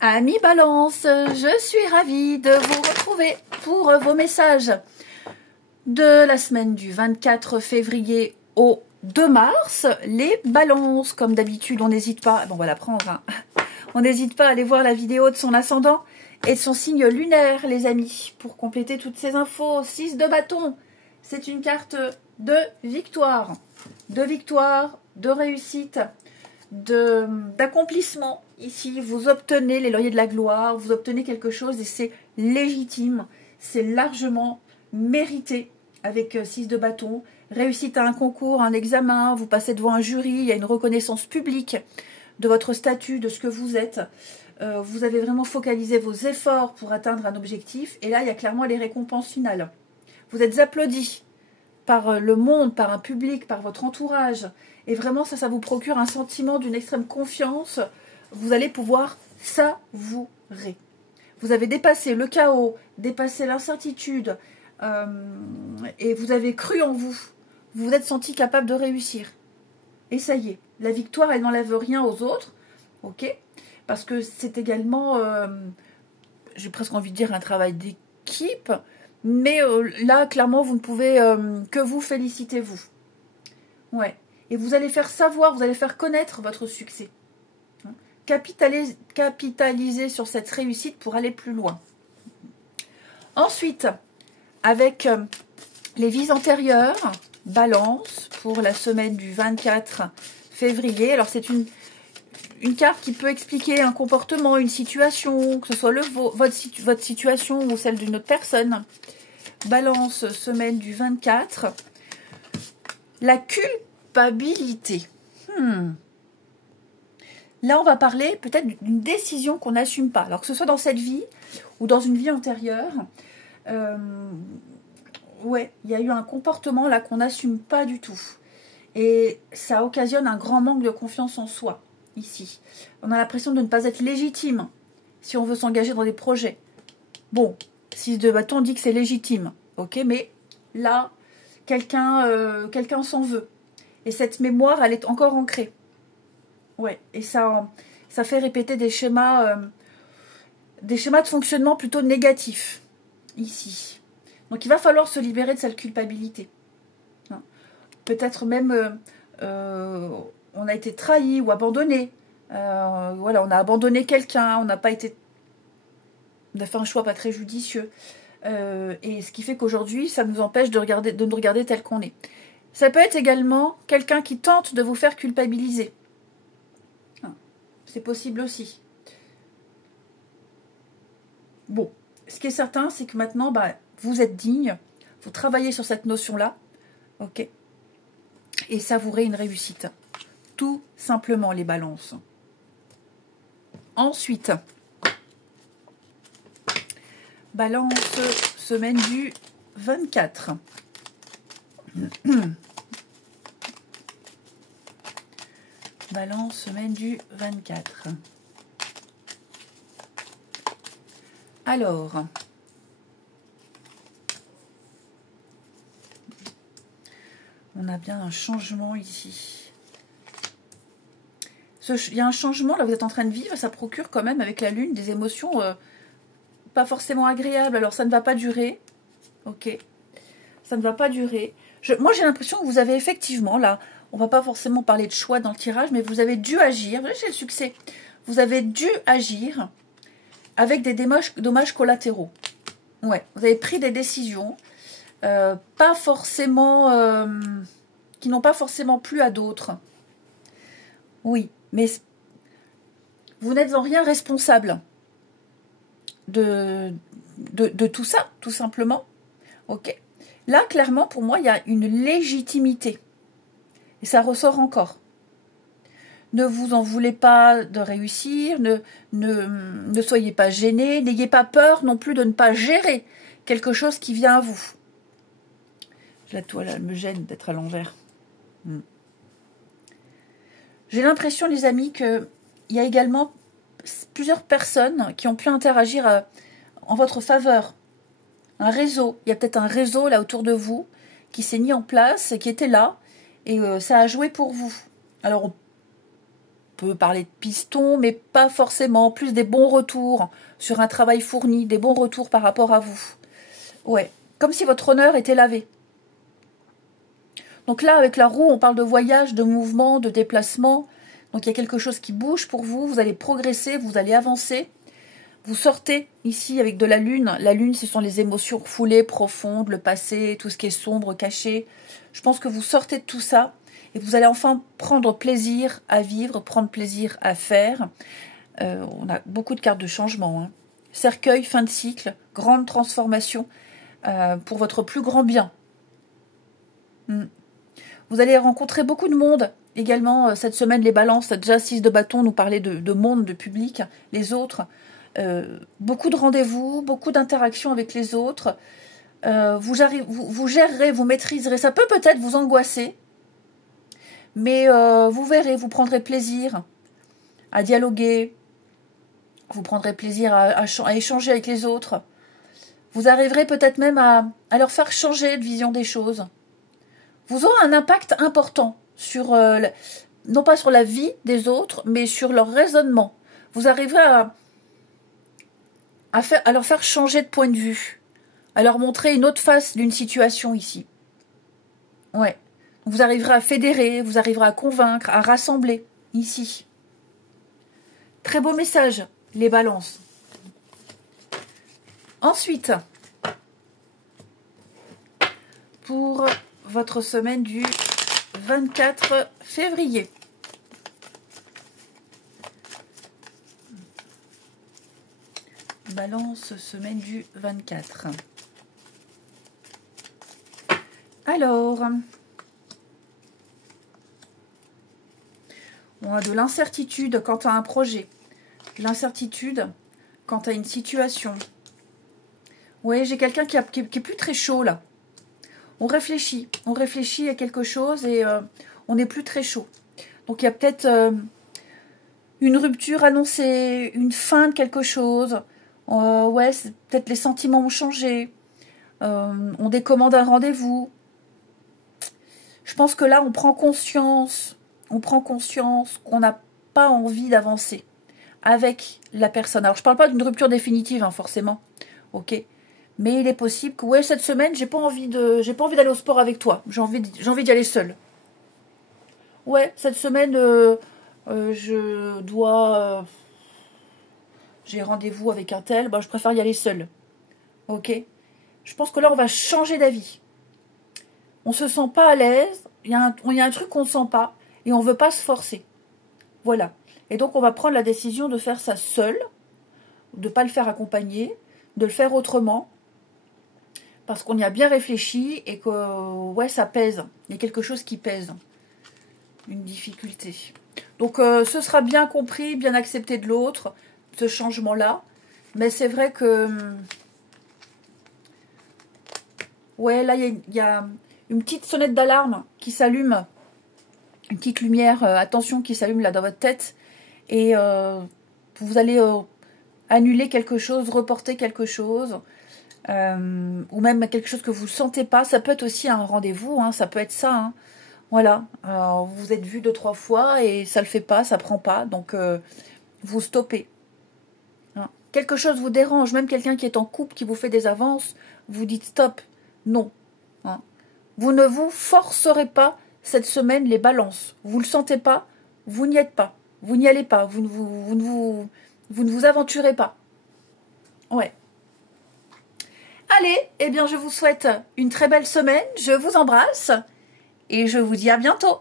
Amis Balance, je suis ravie de vous retrouver pour vos messages de la semaine du 24 février au 2 mars. Les balances, comme d'habitude, on n'hésite pas, bon, on va la prendre, hein. On n'hésite pas à aller voir la vidéo de son ascendant et de son signe lunaire, les amis, pour compléter toutes ces infos. 6 de bâton, c'est une carte de victoire, de réussite, d'accomplissement. Ici, vous obtenez les lauriers de la gloire, vous obtenez quelque chose et c'est légitime, c'est largement mérité avec 6 de bâton. Réussite à un concours, un examen, vous passez devant un jury, il y a une reconnaissance publique de votre statut, de ce que vous êtes. Vous avez vraiment focalisé vos efforts pour atteindre un objectif et là, il y a clairement les récompenses finales. Vous êtes applaudis par le monde, par un public, par votre entourage. Et vraiment, ça vous procure un sentiment d'une extrême confiance. Vous allez pouvoir savourer. Vous avez dépassé le chaos, dépassé l'incertitude, et vous avez cru en vous. Vous vous êtes senti capable de réussir. Et ça y est, la victoire, elle n'enlève rien aux autres, ok? Parce que c'est également, j'ai presque envie de dire, un travail d'équipe. Mais là, clairement, vous ne pouvez que vous féliciter, vous. Ouais. Et vous allez faire savoir, vous allez faire connaître votre succès. Capitaliser sur cette réussite pour aller plus loin. Ensuite, avec les vies antérieures, balance, pour la semaine du 24 février. Alors, c'est une carte qui peut expliquer un comportement, une situation, que ce soit votre situation ou celle d'une autre personne. Balance, semaine du 24. La culpabilité. Là, on va parler peut-être d'une décision qu'on n'assume pas. Alors que ce soit dans cette vie ou dans une vie antérieure, ouais, il y a eu un comportement là qu'on n'assume pas du tout. Et ça occasionne un grand manque de confiance en soi, ici. On a l'impression de ne pas être légitime si on veut s'engager dans des projets. Bon, 6 de bâton dit que c'est légitime, ok, mais là, quelqu'un s'en veut. Et cette mémoire, elle est encore ancrée. Ouais, et ça fait répéter des schémas de fonctionnement plutôt négatifs, ici. Donc il va falloir se libérer de cette culpabilité. Peut-être même, on a été trahi ou abandonné. Voilà, on a abandonné quelqu'un, on a fait un choix pas très judicieux. Et ce qui fait qu'aujourd'hui, ça nous empêche de nous regarder tel qu'on est. Ça peut être également quelqu'un qui tente de vous faire culpabiliser. C'est possible aussi. Bon, ce qui est certain, c'est que maintenant, vous êtes digne, vous travaillez sur cette notion-là, ok, et savourez une réussite. Tout simplement, les balances. Ensuite, balance, semaine du 24. Balance, semaine du 24. Alors, on a bien un changement ici. Il y a un changement, là, vous êtes en train de vivre, ça procure quand même, avec la lune, des émotions pas forcément agréables. Alors, ça ne va pas durer, ok? Ça ne va pas durer. Moi, j'ai l'impression que vous avez effectivement, là, on va pas forcément parler de choix dans le tirage, mais vous avez dû agir. Vous voyez, j'ai le succès. Vous avez dû agir avec des dommages collatéraux. Ouais, vous avez pris des décisions pas forcément, qui n'ont pas forcément plu à d'autres. Oui, mais vous n'êtes en rien responsable de tout ça, tout simplement. Ok. Là, clairement, pour moi, il y a une légitimité. Et ça ressort encore. Ne vous en voulez pas de réussir, ne soyez pas gênés, n'ayez pas peur non plus de ne pas gérer quelque chose qui vient à vous. La toile, elle me gêne d'être à l'envers. J'ai l'impression, les amis, qu'il y a également plusieurs personnes qui ont pu interagir en votre faveur. Un réseau. Il y a peut-être un réseau là autour de vous qui s'est mis en place et qui était là. Et ça a joué pour vous. Alors, peut parler de piston, mais pas forcément. Plus des bons retours sur un travail fourni, des bons retours par rapport à vous. Ouais, comme si votre honneur était lavé. Donc là, avec la roue, on parle de voyage, de mouvement, de déplacement. Donc il y a quelque chose qui bouge pour vous, vous allez progresser, vous allez avancer. Vous sortez ici avec de la lune. La lune, ce sont les émotions refoulées, profondes, le passé, tout ce qui est sombre, caché. Je pense que vous sortez de tout ça et vous allez enfin prendre plaisir à vivre, prendre plaisir à faire. On a beaucoup de cartes de changement. Hein. Cercueil, fin de cycle, grande transformation pour votre plus grand bien. Vous allez rencontrer beaucoup de monde. Également, cette semaine, les balances, déjà 6 de bâton nous parlait de monde, de public, les autres. Beaucoup de rendez-vous, beaucoup d'interactions avec les autres. Vous gérerez, vous maîtriserez. Ça peut peut-être vous angoisser, mais vous verrez, vous prendrez plaisir à dialoguer. Vous prendrez plaisir à échanger avec les autres. Vous arriverez peut-être même à leur faire changer de vision des choses. Vous aurez un impact important sur, non pas sur la vie des autres, mais sur leur raisonnement. Vous arriverez à leur faire changer de point de vue, à leur montrer une autre face d'une situation ici. Ouais. Vous arriverez à fédérer, vous arriverez à convaincre, à rassembler ici. Très beau message, les balances. Ensuite, pour votre semaine du 24 février. Balance, semaine du 24. Alors, on a de l'incertitude quant à un projet, de l'incertitude quant à une situation. Oui, j'ai quelqu'un qui est plus très chaud là. On réfléchit à quelque chose et on n'est plus très chaud. Donc il y a peut-être une rupture annoncée, une fin de quelque chose. Ouais, peut-être les sentiments ont changé. On décommande un rendez-vous. Je pense que là, on prend conscience qu'on n'a pas envie d'avancer avec la personne. Alors, je ne parle pas d'une rupture définitive, hein, forcément. Ok. Mais il est possible que, ouais, cette semaine, j'ai pas envie d'aller au sport avec toi. J'ai envie d'y aller seule. Ouais, cette semaine, j'ai rendez-vous avec un tel, je préfère y aller seule. Ok. Je pense que là, on va changer d'avis. On se sent pas à l'aise, il y a un truc qu'on ne sent pas, et on veut pas se forcer. Voilà. Et donc, on va prendre la décision de faire ça seul, de pas le faire accompagner, de le faire autrement, parce qu'on y a bien réfléchi et que, ouais, ça pèse. Il y a quelque chose qui pèse. Une difficulté. Donc, ce sera bien compris, bien accepté de l'autre, ce changement-là. Mais c'est vrai que... Ouais, là, il y a une petite sonnette d'alarme qui s'allume. Une petite lumière, attention, qui s'allume là dans votre tête. Et vous allez annuler quelque chose, reporter quelque chose. Ou même quelque chose que vous ne sentez pas. Ça peut être aussi un rendez-vous, hein, ça peut être ça. Hein. Voilà, vous vous êtes vu 2-3 fois et ça le fait pas, ça prend pas. Donc, vous stoppez. Hein. Quelque chose vous dérange, même quelqu'un qui est en couple, qui vous fait des avances, vous dites stop, non. Hein. Vous ne vous forcerez pas cette semaine les balances. Vous ne le sentez pas, vous n'y êtes pas. Vous n'y allez pas, vous ne vous aventurez pas. Ouais. Allez, eh bien je vous souhaite une très belle semaine, je vous embrasse et je vous dis à bientôt.